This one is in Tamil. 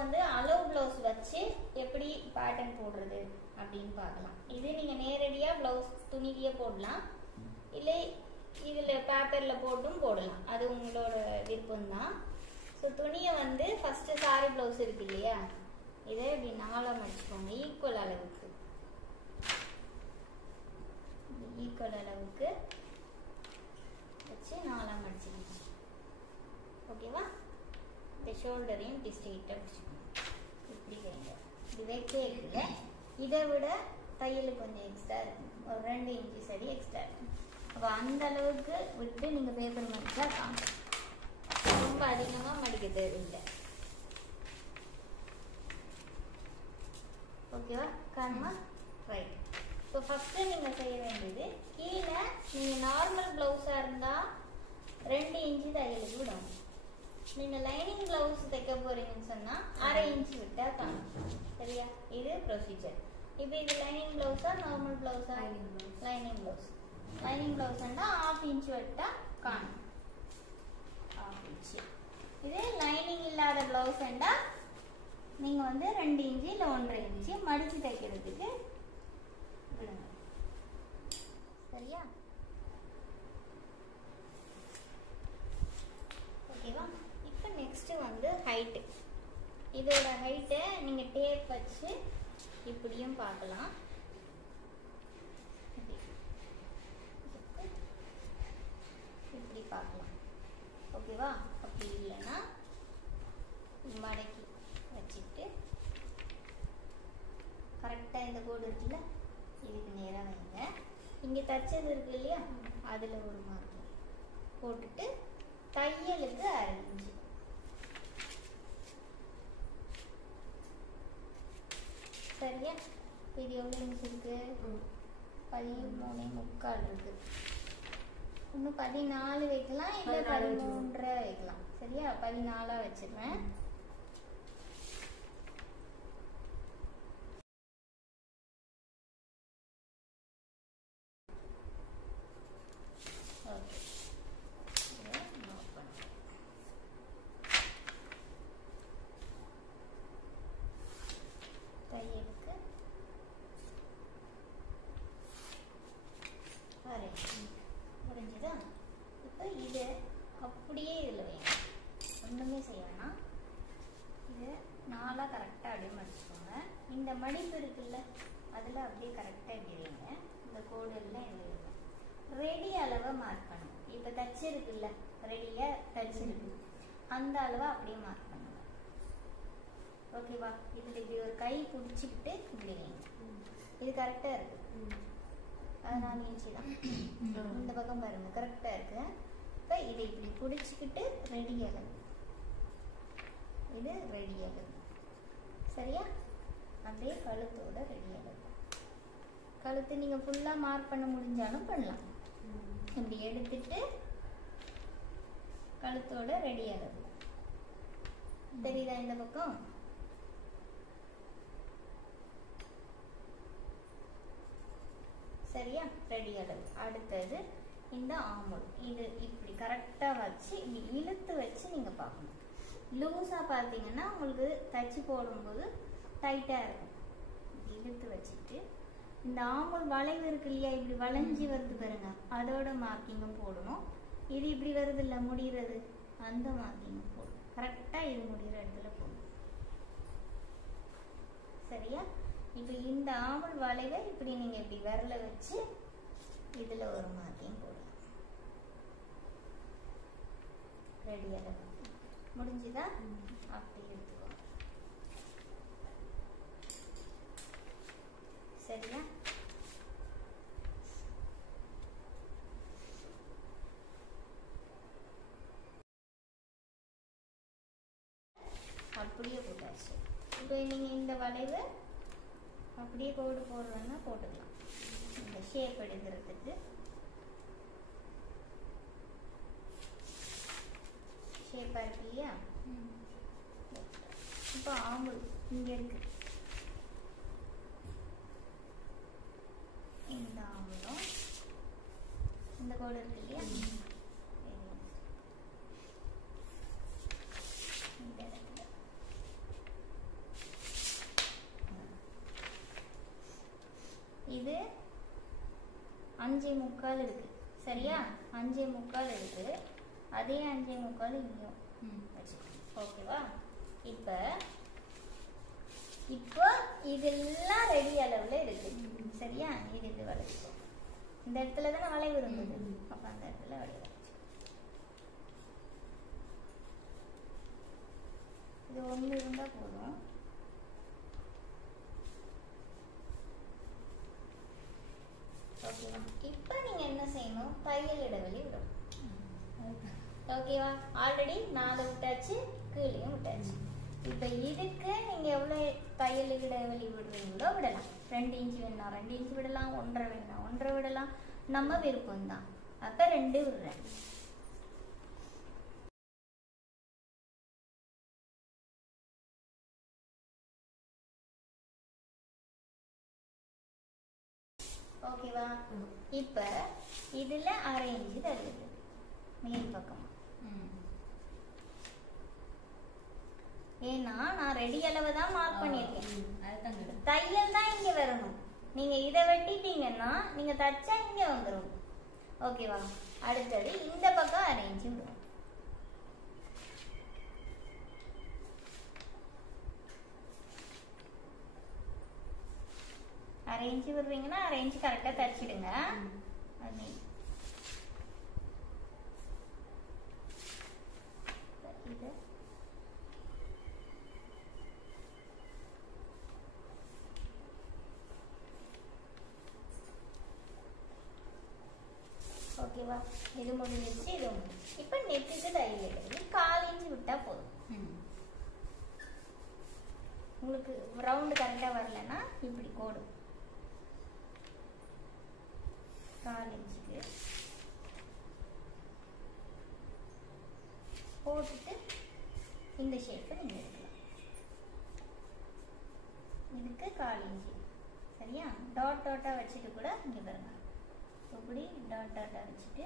வந்து அளவு ப்ளவுஸ் வச்சு எப்படி பேட்டர்ன் போடுறது அப்படின்னு பார்க்கலாம். இது நீங்க நேரடியா ப்ளவுஸ் துணியிலேயே போடலாம், இல்லை இதுல பேப்பர்ல போட்டும் போடலாம், அது உங்களோட விருப்பம் தான். ஸோ துணியை வந்து ஃபர்ஸ்ட் சாரி ப்ளவுஸ் இருக்கு இல்லையா, இதை இப்படி நாலா மடிச்சுக்கோங்க. ஈக்குவல் அளவுக்கு வச்சு நாலா மடிச்சுக்கோங்க. ஓகேவா? இந்த ஷோல்டரையும் இப்படி ஸ்ட்ரெயிட்டாக பிடிச்சிக்கணும். இப்படி வைங்க. இப்படி வைக்கே இருக்குல்ல, இதை விட தையல் கொஞ்சம் எக்ஸ்ட்ரா இருக்கும், ஒரு 2 இன்ச்சு சரி எக்ஸ்ட்ரா இருக்கும். அப்போ அந்த அளவுக்கு விட்டு நீங்கள் பேப்பர் மடிச்சா காணும். ரொம்ப அதிகமாக மடிக்க தேவையில்லை. ஓகேவா? காணுமா? ரைட். ஸோ ஃபஸ்ட்டு நீங்கள் செய்ய வேண்டியது, கீழே நீங்கள் நார்மல் ப்ளவுஸாக இருந்தால் 2 இன்ச்சு தையலுக்கு விடணும். நீங்கள் லைனிங் ப்ளவுஸ் தைக்க போறீங்கன்னு சொன்னால் 1/2 இன்ச்சு விட்டால் காணும். சரியா? இது ப்ரொசீஜர். இப்போ இது லைனிங் ப்ளவுஸா நார்மல் ப்ளவுஸா? Lining blouse. லைனிங் ப்ளவுஸ்னா 1/2 இன்ச்சு விட்டால் காணும். 1/2 இன்ச்சு. இது லைனிங் இல்லாத ப்ளவுஸ்ண்டா நீங்கள் வந்து 2 இன்ச்சு இல்லை 1/2 இன்ச்சு மடித்து தைக்கிறதுக்கு விடுங்க. சரியா? ஓகேவா? இப்போ நெக்ஸ்ட் வந்து ஹைட்டு. இதோட ஹைட்டை நீங்கள் டேப் வச்சு இப்படியும் பார்க்கலாம், இப்படி பார்க்கலாம். ஓகேவா? அப்படி இல்லைன்னா மடக்கி வச்சுட்டு கரெக்டாக இந்த கோடு இருக்குல்ல, இதுக்கு நேராக வைங்க. இங்கே தச்சது இருக்கு இல்லையா, அதில் ஒரு மார்க்கிங் போட்டுட்டு தையலுக்கு 1/2 இன்ச்சு. சரியா? இது எவ்வளோ இன்ச்சு இருக்கு? 13.75 இருக்கு. இன்னும் 14 வைக்கலாம், இல்லை 13.5 வைக்கலாம். சரியா? 14 வச்சிருவேன். தையலுக்கு 1/2 புரிஞ்சுதா? இப்போ இது அப்படியே இதில் வைங்க, ஒன்றுமே செய்ய வேணாம். இது 4 கரெக்டாக அப்படியே மடிச்சுக்கோங்க. இந்த மடிப்பு இருக்குல்ல, அதில் அப்படியே கரெக்டாக இப்படி வைங்க. இந்த கோடு எல்லாம் இது வைங்க. ரெடி அளவை மார்க் பண்ணுங்க. இப்போ தச்சிருக்குல்ல, ரெடியாக தச்சிருக்கு, அந்த அளவை அப்படியே மார்க் பண்ணுங்க. ஓகேவா? இதில் இப்படி ஒரு கை பிடிச்சிக்கிட்டு இப்படி வைங்க. இது கரெக்டாக இருக்கு, அது 4 இன்ச்சு தான். இந்த பக்கம் பாருங்க, கரெக்டாக இருக்கு. இப்போ இதை இப்படி பிடிச்சிக்கிட்டு ரெடி அளவு, இது ரெடி அளவு. சரியா? அப்படியே கழுத்தோட ரெடி அளவு. கழுத்து நீங்கள் ஃபுல்லாக மார்க் பண்ண முடிஞ்சாலும் பண்ணலாம். இப்படி எடுத்துட்டு கழுத்தோட ரெடி அளவு தெரியுதா? இந்த பக்கம் சரியா? ரெடி அளவு. அடுத்தது இந்த ஆமுல், இது இப்படி கரெக்டாக வச்சு இப்படி இழுத்து வச்சு நீங்கள் பார்க்கணும். லூஸாக பார்த்தீங்கன்னா உங்களுக்கு தச்சு போடும்போது டைட்டாக இருக்கும். இழுத்து வச்சுட்டு இந்த ஆமுல் வளைவு இருக்கு இல்லையா, இப்படி வளைஞ்சி வருது பாருங்க, அதோட மார்க்கிங்கும் போடணும். இது இப்படி வருது இல்லை முடிகிறது, அந்த மார்க்கிங்கும் போடணும். கரெக்டாக இது முடிகிற இடத்துல போடணும். சரியா? இப்போ இந்த ஆமுல் வளைவை இப்படி நீங்கள் இப்படி விரல வச்சு இதில் ஒரு மார்க்கிங் போடலாம். ரெடி அளவு முடிஞ்சுதா? அப்படி எடுத்துக்கோங்க. சரியா? அப்படியே போட்டாச்சு. இப்போ நீங்கள் இந்த வளைவு அப்படியே கோடு போடுறோன்னா போட்டுக்கலாம். இந்த ஷேப் எடுக்கிறதுக்கு ஷேப்பாக இருக்கு இல்லையா? இப்போ ஆம்பல் இங்கே இருக்கு, இந்த ஆம்பலும் இந்த கோடு இருக்கு இல்லையா, இந்த 5.25 இருக்கு சரியா? 5.25 இருக்கு. அதே 5.25 இங்கேயும் வச்சுக்கோங்க. ஓகேவா? இப்போ இதெல்லாம் ரெடி அளவுல இருக்கு சரியா? இது இது வளைச்சுக்கோ. இந்த இடத்துல தானே வளைவு இருந்தது, அப்ப அந்த இடத்துல வளைவு வளைச்சு. இது ஒன்று இருந்தா போதும். ஓகேவா? இப்போ நீங்க என்ன செய்யணும்? தையல் இடைவெளி விடணும். ஓகேவா? ஆல்ரெடி 4 விட்டாச்சு, கீழேயும் விட்டாச்சு. இப்போ இதுக்கு நீங்க எவ்வளவு தையல் இடைவெளி விடுறீங்களோ விடலாம். 2 இன்ச் வேணா 2 இன்ச் விடலாம், 1.5 வேணா 1.5 விடலாம், நம்ம விருப்பம் தான். அப்ப 2 விடுறேன். ஓகேவா? இப்ப இதுல 1/2 இன்ச் தருது மேல் பக்கம். ஏன்னா நான் ரெடி அளவை தான் மார்க் பண்ணியிருக்கேன். தையல் தான் இங்க வரணும். நீங்க இதை வெட்டிட்டீங்கன்னா நீங்க தச்சா இங்க வந்துடும். ஓகேவா? அடுத்தது இந்த பக்கம் 1/2 இன்ச் விடுவோம். அரை இன்ச்சு விடுறீங்கன்னா 1/2 இன்ச் கரெக்டா தச்சிடுங்க. இது ஓகேவா? இது முடிஞ்சிருச்சு, இது முடிஞ்சிருச்சு. இப்போ நெக்குக்கு தையல் இடைவெளி 1/4 இன்ச் விட்டா போதும். உங்களுக்கு ரவுண்டு கரெக்டா வரலன்னா இப்படி கோடு 1/4 இன்ச்சுக்கு போட்டுட்டு இந்த ஷேப்பை நீங்க எடுக்கலாம். இதுக்கு 1/4 இன்ச்சு சரியா? டாட் டாட்டா வச்சுட்டு கூட இங்க பாருங்க, இப்படி டாட் டாட்டா வச்சுட்டு